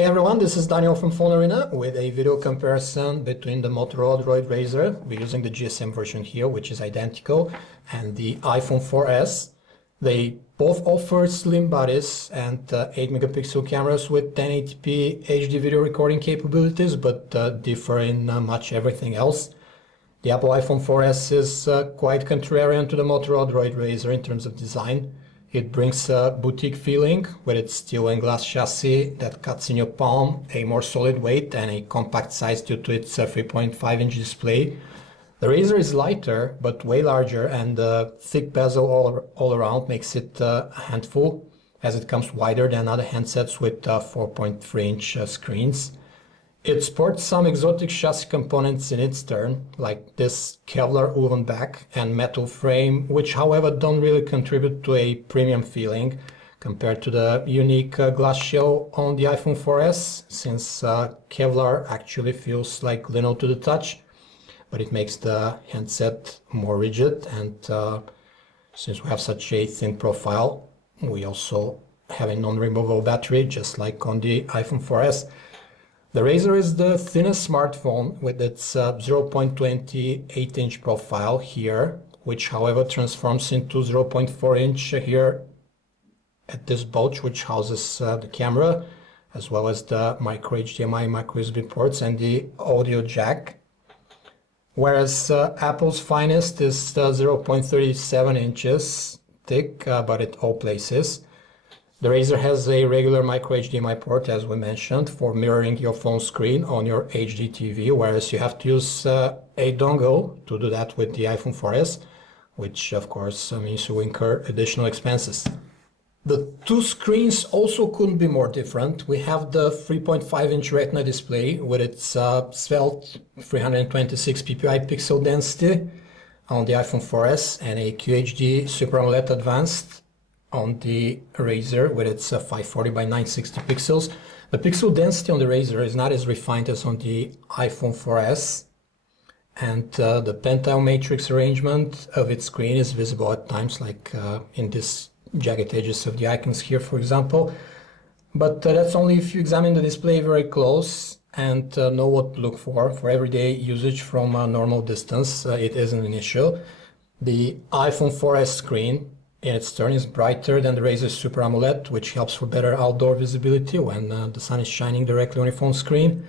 Hey everyone, this is Daniel from PhoneArena with a video comparison between the Motorola DROID RAZR, we're using the GSM version here, which is identical, and the iPhone 4S. They both offer slim bodies and 8 megapixel cameras with 1080p HD video recording capabilities, but differ in much everything else. The Apple iPhone 4S is quite contrarian to the Motorola DROID RAZR in terms of design. It brings a boutique feeling with its steel and glass chassis that cuts in your palm, a more solid weight and a compact size due to its 3.5-inch display. The RAZR is lighter but way larger, and the thick bezel all around makes it a handful, as it comes wider than other handsets with 4.3-inch screens. It sports some exotic chassis components in its turn, like this Kevlar woven back and metal frame, which however don't really contribute to a premium feeling compared to the unique glass shell on the iPhone 4S, since Kevlar actually feels like lino to the touch, but it makes the handset more rigid, and since we have such a thin profile, we also have a non-removable battery, just like on the iPhone 4S. The RAZR is the thinnest smartphone with its 0.28-inch profile here, which however transforms into 0.4-inch here at this bulge, which houses the camera, as well as the micro HDMI, micro USB ports and the audio jack. Whereas Apple's finest is 0.37 inches thick, but at all places. The RAZR has a regular micro HDMI port, as we mentioned, for mirroring your phone screen on your HD TV, whereas you have to use a dongle to do that with the iPhone 4S, which of course means you incur additional expenses. The two screens also couldn't be more different. We have the 3.5-inch Retina display with its svelte 326 ppi pixel density on the iPhone 4S, and a QHD Super AMOLED Advanced on the RAZR with its 540 by 960 pixels. The pixel density on the RAZR is not as refined as on the iPhone 4S, and the pentile matrix arrangement of its screen is visible at times, like in this jagged edges of the icons here, for example. But that's only if you examine the display very close and know what to look for. For everyday usage from a normal distance, it isn't an issue. The iPhone 4S screen in its turn is brighter than the RAZR Super AMOLED, which helps for better outdoor visibility when the sun is shining directly on your phone screen.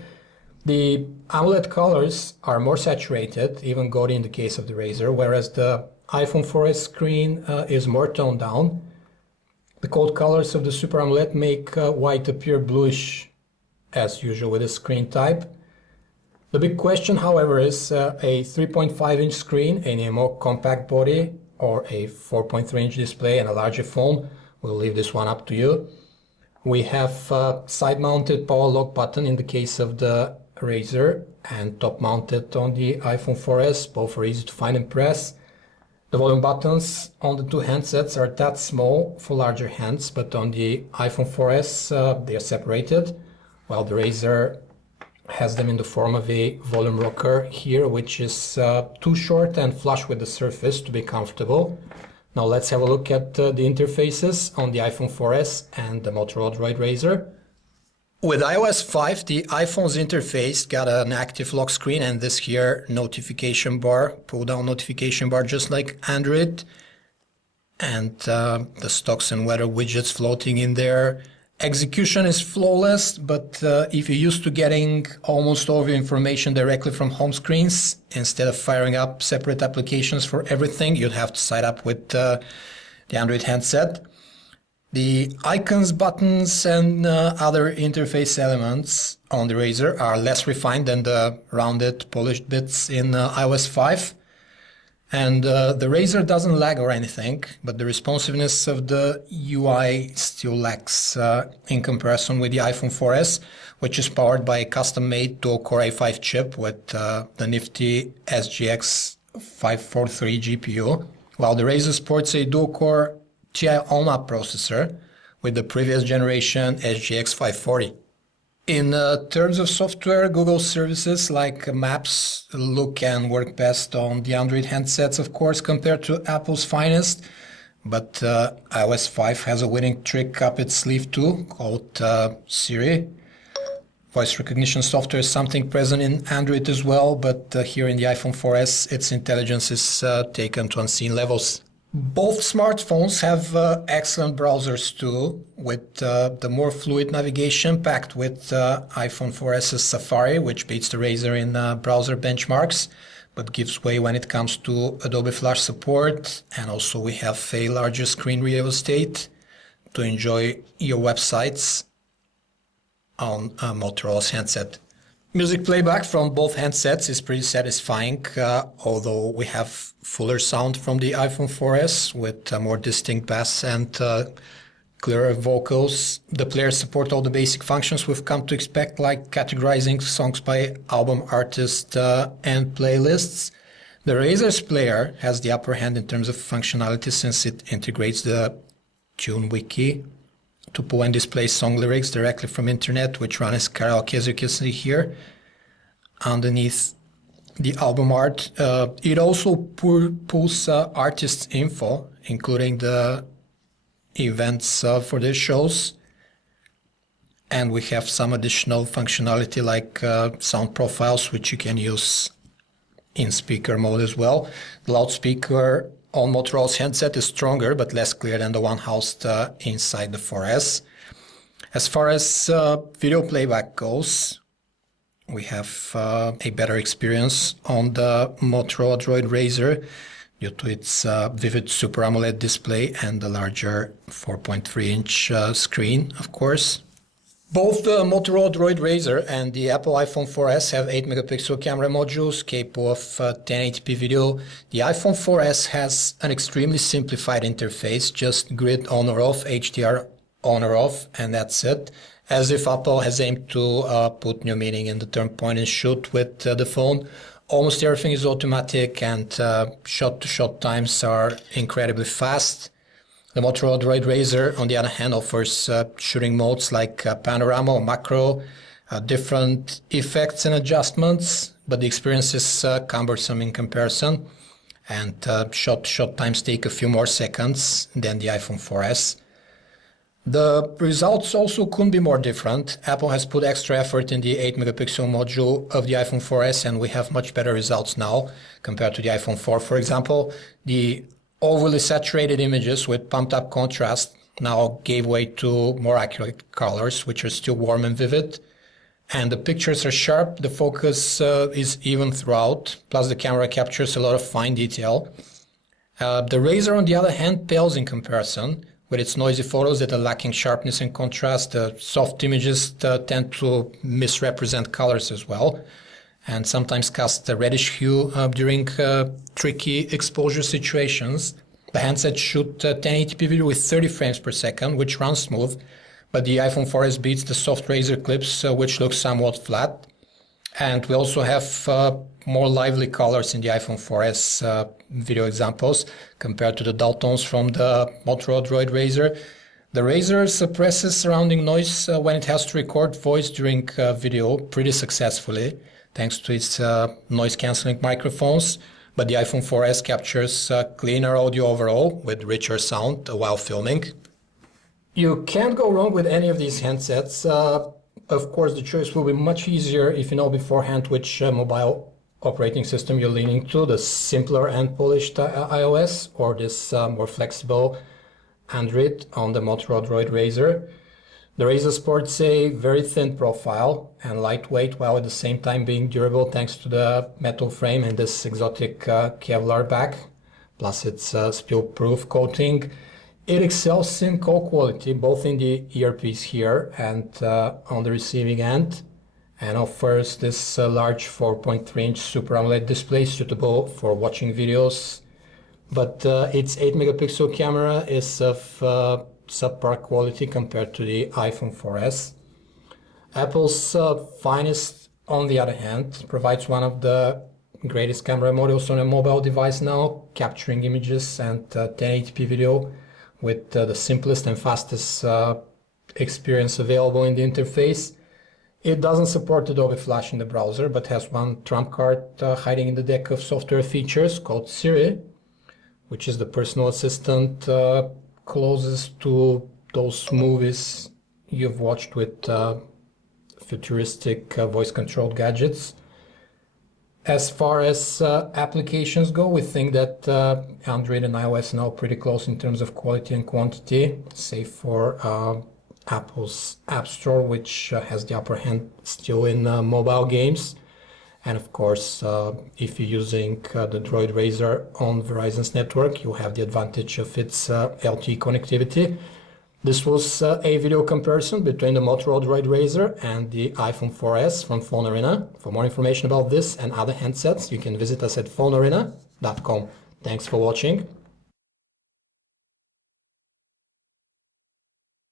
The AMOLED colors are more saturated, even gaudy in the case of the RAZR, whereas the iPhone 4S screen is more toned down. The cold colors of the Super AMOLED make white appear bluish, as usual with this screen type. The big question, however, is a 3.5-inch screen in a more compact body, or a 4.3-inch display and a larger phone. We'll leave this one up to you. We have side-mounted power lock button in the case of the RAZR, and top-mounted on the iPhone 4S. Both are easy to find and press. The volume buttons on the two handsets are that small for larger hands, but on the iPhone 4S they are separated, while the RAZR has them in the form of a volume rocker here, which is too short and flush with the surface to be comfortable. Now let's have a look at the interfaces on the iPhone 4S and the Motorola DROID RAZR. With iOS 5, the iPhone's interface got an active lock screen and this here notification bar, pull-down notification bar, just like Android, and the stocks and weather widgets floating in there. Execution is flawless, but if you're used to getting almost all of your information directly from home screens, instead of firing up separate applications for everything, you'd have to sign up with the Android handset. The icons, buttons, and other interface elements on the RAZR are less refined than the rounded, polished bits in iOS 5. And the RAZR doesn't lag or anything, but the responsiveness of the UI still lacks in comparison with the iPhone 4S, which is powered by a custom-made dual-core A5 chip with the nifty SGX 543 GPU, while the RAZR sports a dual-core Ti Alma processor with the previous generation SGX 540. In terms of software, Google services like Maps look and work best on the Android handsets, of course, compared to Apple's finest. But iOS 5 has a winning trick up its sleeve too, called Siri. Voice recognition software is something present in Android as well, but here in the iPhone 4S, its intelligence is taken to unseen levels. Both smartphones have excellent browsers too, with the more fluid navigation packed with iPhone 4S's Safari, which beats the Razr in browser benchmarks, but gives way when it comes to Adobe Flash support. And also we have a larger screen real estate to enjoy your websites on a Motorola's handset. Music playback from both handsets is pretty satisfying, although we have fuller sound from the iPhone 4S with more distinct bass and clearer vocals. The players support all the basic functions we've come to expect, like categorizing songs by album, artist, and playlists. The Razr's player has the upper hand in terms of functionality since it integrates the Tune Wiki to pull and display song lyrics directly from internet, which run as karaoke, as you can see here underneath the album art. It also pulls artist info, including the events for their shows. And we have some additional functionality like sound profiles, which you can use in speaker mode as well. The loudspeaker on Motorola's handset is stronger but less clear than the one housed inside the 4S. As far as video playback goes, we have a better experience on the Motorola DROID RAZR due to its vivid Super AMOLED display and the larger 4.3-inch screen, of course. Both the Motorola DROID RAZR and the Apple iPhone 4S have 8-megapixel camera modules capable of 1080p video. The iPhone 4S has an extremely simplified interface, just grid on or off, HDR on or off, and that's it. As if Apple has aimed to put new meaning in the term point and shoot with the phone. Almost everything is automatic and shot-to-shot times are incredibly fast. The Motorola DROID RAZR, on the other hand, offers shooting modes like panorama or macro, different effects and adjustments, but the experience is cumbersome in comparison, and shot-to-shot times take a few more seconds than the iPhone 4S. The results also couldn't be more different. Apple has put extra effort in the 8-megapixel module of the iPhone 4S, and we have much better results now compared to the iPhone 4. For example, the overly saturated images with pumped up contrast now gave way to more accurate colors, which are still warm and vivid. And the pictures are sharp, the focus is even throughout, plus the camera captures a lot of fine detail. The Razr, on the other hand, pales in comparison. With its noisy photos that are lacking sharpness and contrast, the soft images tend to misrepresent colors as well, and sometimes cast a reddish hue during tricky exposure situations. The handset shoots 1080p video with 30 frames per second, which runs smooth, but the iPhone 4S beats the soft Razr clips, which look somewhat flat. And we also have more lively colors in the iPhone 4S video examples compared to the dull tones from the Motorola DROID RAZR. The Razr suppresses surrounding noise when it has to record voice during video pretty successfully, thanks to its noise-canceling microphones, but the iPhone 4S captures cleaner audio overall with richer sound while filming. You can't go wrong with any of these handsets. Of course, the choice will be much easier if you know beforehand which mobile operating system you're leaning to, the simpler and polished iOS or this more flexible Android on the Motorola DROID RAZR. The Razr sports a very thin profile and lightweight, while at the same time being durable thanks to the metal frame and this exotic Kevlar back, plus its spill-proof coating. It excels in call quality, both in the earpiece here and on the receiving end, and offers this large 4.3-inch Super AMOLED display suitable for watching videos. But its 8-megapixel camera is of subpar quality compared to the iPhone 4S. Apple's finest, on the other hand, provides one of the greatest camera modules on a mobile device now, capturing images and 1080p video with the simplest and fastest experience available in the interface. It doesn't support Adobe Flash in the browser, but has one trump card hiding in the deck of software features called Siri, which is the personal assistant closest to those movies you've watched with futuristic voice-controlled gadgets. As far as applications go, we think that Android and iOS are now pretty close in terms of quality and quantity, save for Apple's App Store, which has the upper hand still in mobile games. And of course, if you're using the DROID RAZR on Verizon's network, you have the advantage of its LTE connectivity. This was a video comparison between the Motorola DROID RAZR and the iPhone 4S from PhoneArena. For more information about this and other handsets, you can visit us at PhoneArena.com. Thanks for watching.